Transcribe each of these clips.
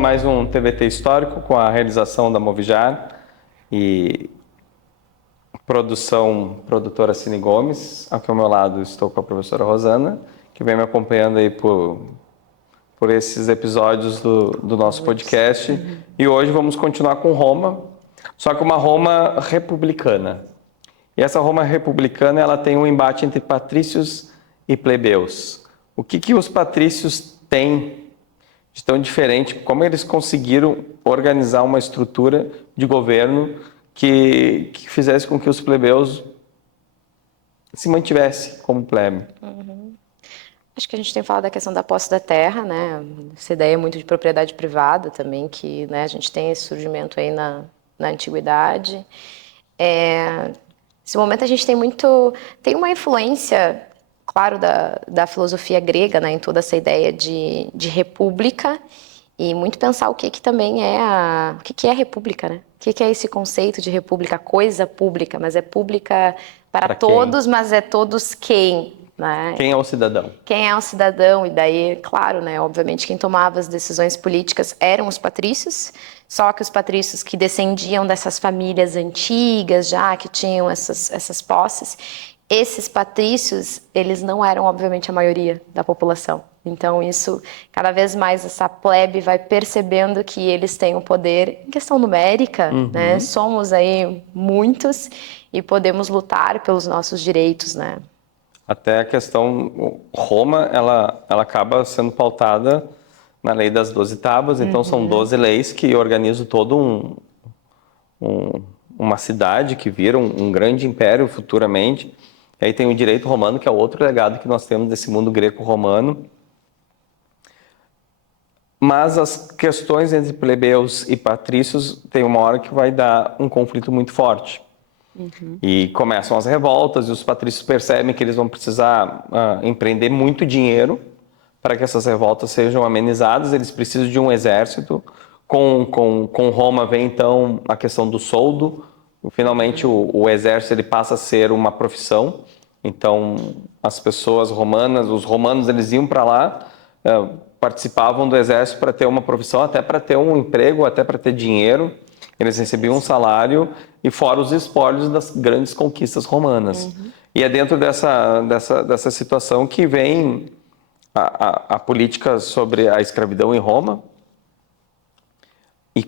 mais um TVT histórico com a realização da Movijar e produtora Cine Gomes. Aqui ao meu lado estou com a professora Rosana, que vem me acompanhando aí por esses episódios do nosso podcast. E hoje vamos continuar com Roma, só que uma Roma republicana. E essa Roma republicana, ela tem um embate entre patrícios e plebeus. O que os patrícios têm de tão diferente? Como eles conseguiram organizar uma estrutura de governo que fizesse com que os plebeus se mantivessem como plebe? Acho que a gente tem falado da questão da posse da terra, né? Essa ideia muito de propriedade privada também, que, né, a gente tem esse surgimento aí na antiguidade. Nesse momento a gente tem uma influência, claro, da filosofia grega, né, em toda essa ideia de república, e muito pensar o que também é o que é república, né? O que é esse conceito de república, coisa pública, mas é pública para todos, mas é todos quem? Né? Quem é o cidadão? Quem é o cidadão? E daí, claro, né, obviamente, quem tomava as decisões políticas eram os patrícios, só que os patrícios que descendiam dessas famílias antigas, já que tinham essas posses, esses patrícios, eles não eram, obviamente, a maioria da população. Então, isso, cada vez mais, essa plebe vai percebendo que eles têm o poder em questão numérica, né? Somos aí muitos e podemos lutar pelos nossos direitos, né? Até a questão, Roma, ela acaba sendo pautada na lei das 12 tábuas, então são 12 leis que organizam todo uma cidade que vira um grande império futuramente. E aí tem o direito romano, que é outro legado que nós temos desse mundo greco-romano. Mas as questões entre plebeus e patrícios tem uma hora que vai dar um conflito muito forte. E começam as revoltas e os patrícios percebem que eles vão precisar empreender muito dinheiro para que essas revoltas sejam amenizadas. Eles precisam de um exército. Com Roma vem então a questão do soldo. Finalmente o exército ele passa a ser uma profissão. Então as pessoas romanas, os romanos, eles iam para lá, participavam do exército para ter uma profissão, até para ter um emprego, até para ter dinheiro. Eles recebiam um salário e fora os espólios das grandes conquistas romanas. E é dentro dessa situação que vem a política sobre a escravidão em Roma. E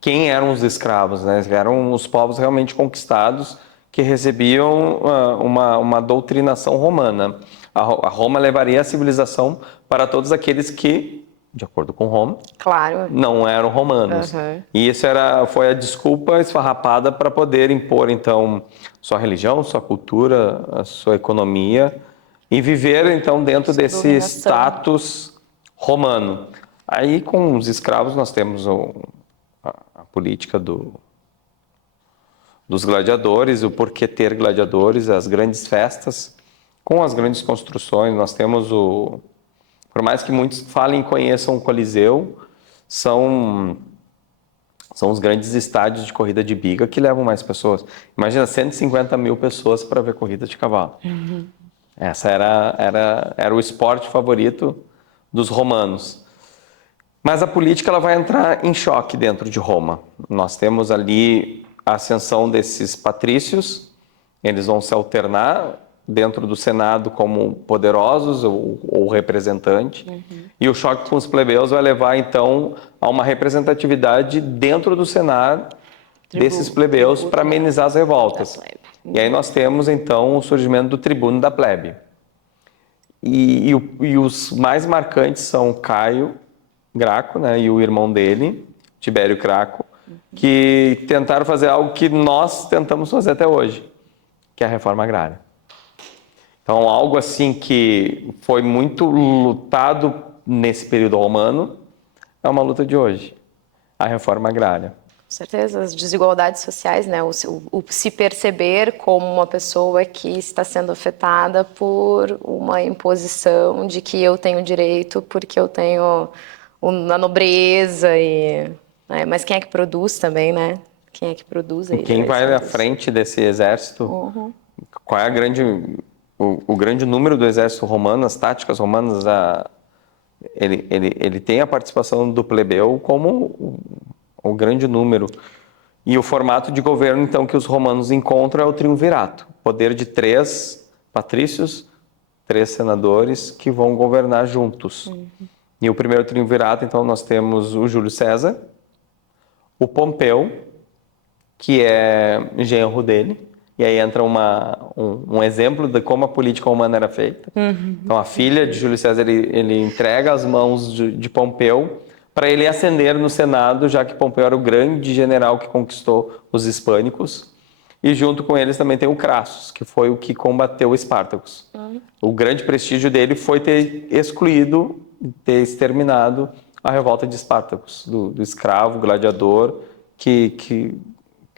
quem eram os escravos, né? Eram os povos realmente conquistados que recebiam uma doutrinação romana. A Roma levaria a civilização para todos aqueles que, de acordo com Roma, claro, não eram romanos. E isso foi a desculpa esfarrapada para poder impor, então, sua religião, sua cultura, a sua economia e viver, então, dentro desse status romano. Aí, com os escravos, nós temos a política dos gladiadores, o porquê ter gladiadores, as grandes festas, com as grandes construções. Nós temos por mais que muitos falem e conheçam o Coliseu, são os grandes estádios de corrida de biga que levam mais pessoas. Imagina 150 mil pessoas para ver corrida de cavalo. Essa era o esporte favorito dos romanos. Mas a política ela vai entrar em choque dentro de Roma. Nós temos ali a ascensão desses patrícios, eles vão se alternar dentro do Senado como poderosos ou representante, e o choque com os plebeus vai levar então a uma representatividade dentro do Senado desses plebeus para amenizar as revoltas. E aí nós temos então o surgimento do tribuno da plebe. E os mais marcantes são Caio Graco, né, e o irmão dele, Tibério Graco, que tentaram fazer algo que nós tentamos fazer até hoje, que é a reforma agrária. Então, algo assim que foi muito lutado nesse período romano, é uma luta de hoje, a reforma agrária. Com certeza, as desigualdades sociais, né? O se perceber como uma pessoa que está sendo afetada por uma imposição de que eu tenho direito porque eu tenho a nobreza, né? Mas quem é que produz também, né? Quem é que produz aí? Quem vai à frente desse exército? Qual é o grande número do exército romano, as táticas romanas, ele tem a participação do plebeu como o grande número. E o formato de governo, então, que os romanos encontram é o triunvirato. Poder de 3 patrícios, 3 senadores que vão governar juntos. E o primeiro triunvirato, então, nós temos o Júlio César, o Pompeu, que é genro dele. E aí entra um exemplo de como a política romana era feita. Então, a filha de Júlio César, ele entrega as mãos de Pompeu para ele ascender no Senado, já que Pompeu era o grande general que conquistou os hispânicos. E junto com eles também tem o Crassus, que foi o que combateu Espartacus. O grande prestígio dele foi ter excluído, ter exterminado a revolta de Espartacus, do escravo, gladiador, que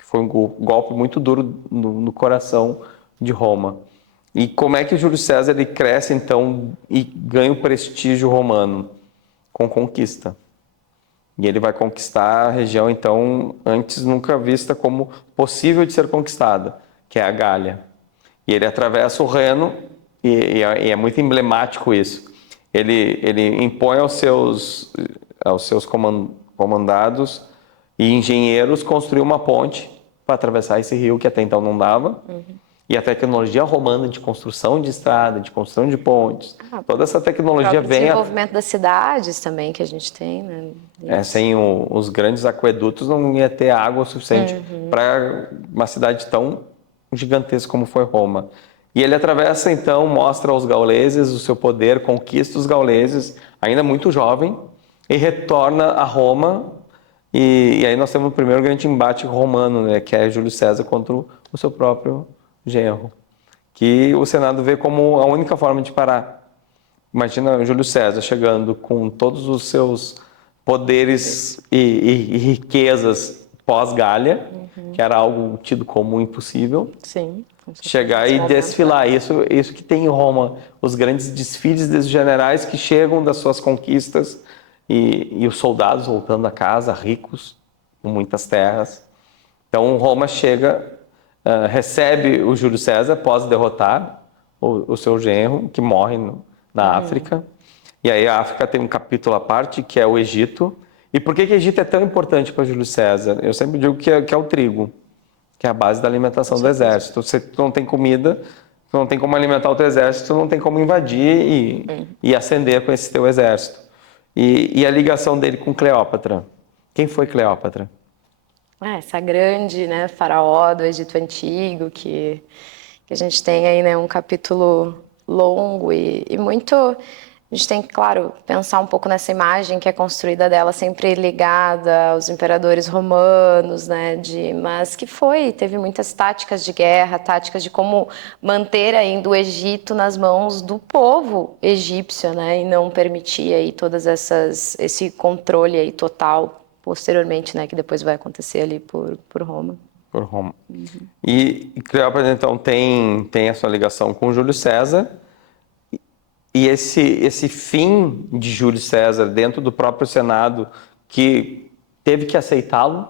foi um golpe muito duro no coração de Roma. E como é que Júlio César ele cresce, então, e ganha o prestígio romano? Com conquista. E ele vai conquistar a região, então, antes nunca vista como possível de ser conquistada, que é a Gália. E ele atravessa o Reno, e é muito emblemático isso. Ele impõe aos seus comandados e engenheiros construir uma ponte para atravessar esse rio que até então não dava. E a tecnologia romana de construção de estrada, de construção de pontes, toda essa tecnologia vem... O desenvolvimento das cidades também que a gente tem, né? Sem os grandes aquedutos não ia ter água suficiente para uma cidade tão gigantesca como foi Roma. E ele atravessa, então, mostra aos gauleses o seu poder, conquista os gauleses, ainda muito jovem, e retorna a Roma. E aí nós temos o primeiro grande embate romano, né, que é Júlio César contra o seu próprio genro, que o Senado vê como a única forma de parar. Imagina Júlio César chegando com todos os seus poderes e riquezas pós-Gália, que era algo tido como impossível. Sim. Chegar e desfilar. Isso que tem em Roma, os grandes desfiles dos generais que chegam das suas conquistas e os soldados voltando a casa, ricos, com muitas terras. Então Roma chega... recebe o Júlio César após derrotar o seu genro, que morre na África. E aí a África tem um capítulo à parte, que é o Egito. E por que o Egito é tão importante para Júlio César? Eu sempre digo que é o trigo, que é a base da alimentação do exército. Se tu não tem comida, tu não tem como alimentar o teu exército, tu não tem como invadir e ascender com esse teu exército. E a ligação dele com Cleópatra. Quem foi Cleópatra? Essa grande, né, faraó do Egito Antigo, que a gente tem aí, né, um capítulo longo e muito... A gente tem que, claro, pensar um pouco nessa imagem que é construída dela, sempre ligada aos imperadores romanos, né, mas que teve muitas táticas de guerra, táticas de como manter ainda o Egito nas mãos do povo egípcio, né, e não permitir aí esse controle aí total posteriormente, né, que depois vai acontecer ali por Roma. Por Roma. E Cleópatra, então, tem a sua ligação com Júlio César, e esse fim de Júlio César dentro do próprio Senado, que teve que aceitá-lo,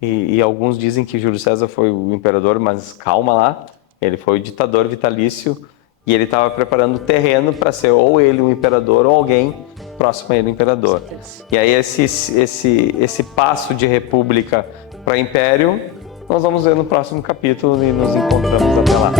e alguns dizem que Júlio César foi o imperador, mas calma lá, ele foi o ditador vitalício, e ele estava preparando o terreno para ser ou ele um imperador ou alguém próximo a ele, imperador. E aí esse passo de república para império, nós vamos ver no próximo capítulo e nos encontramos até lá.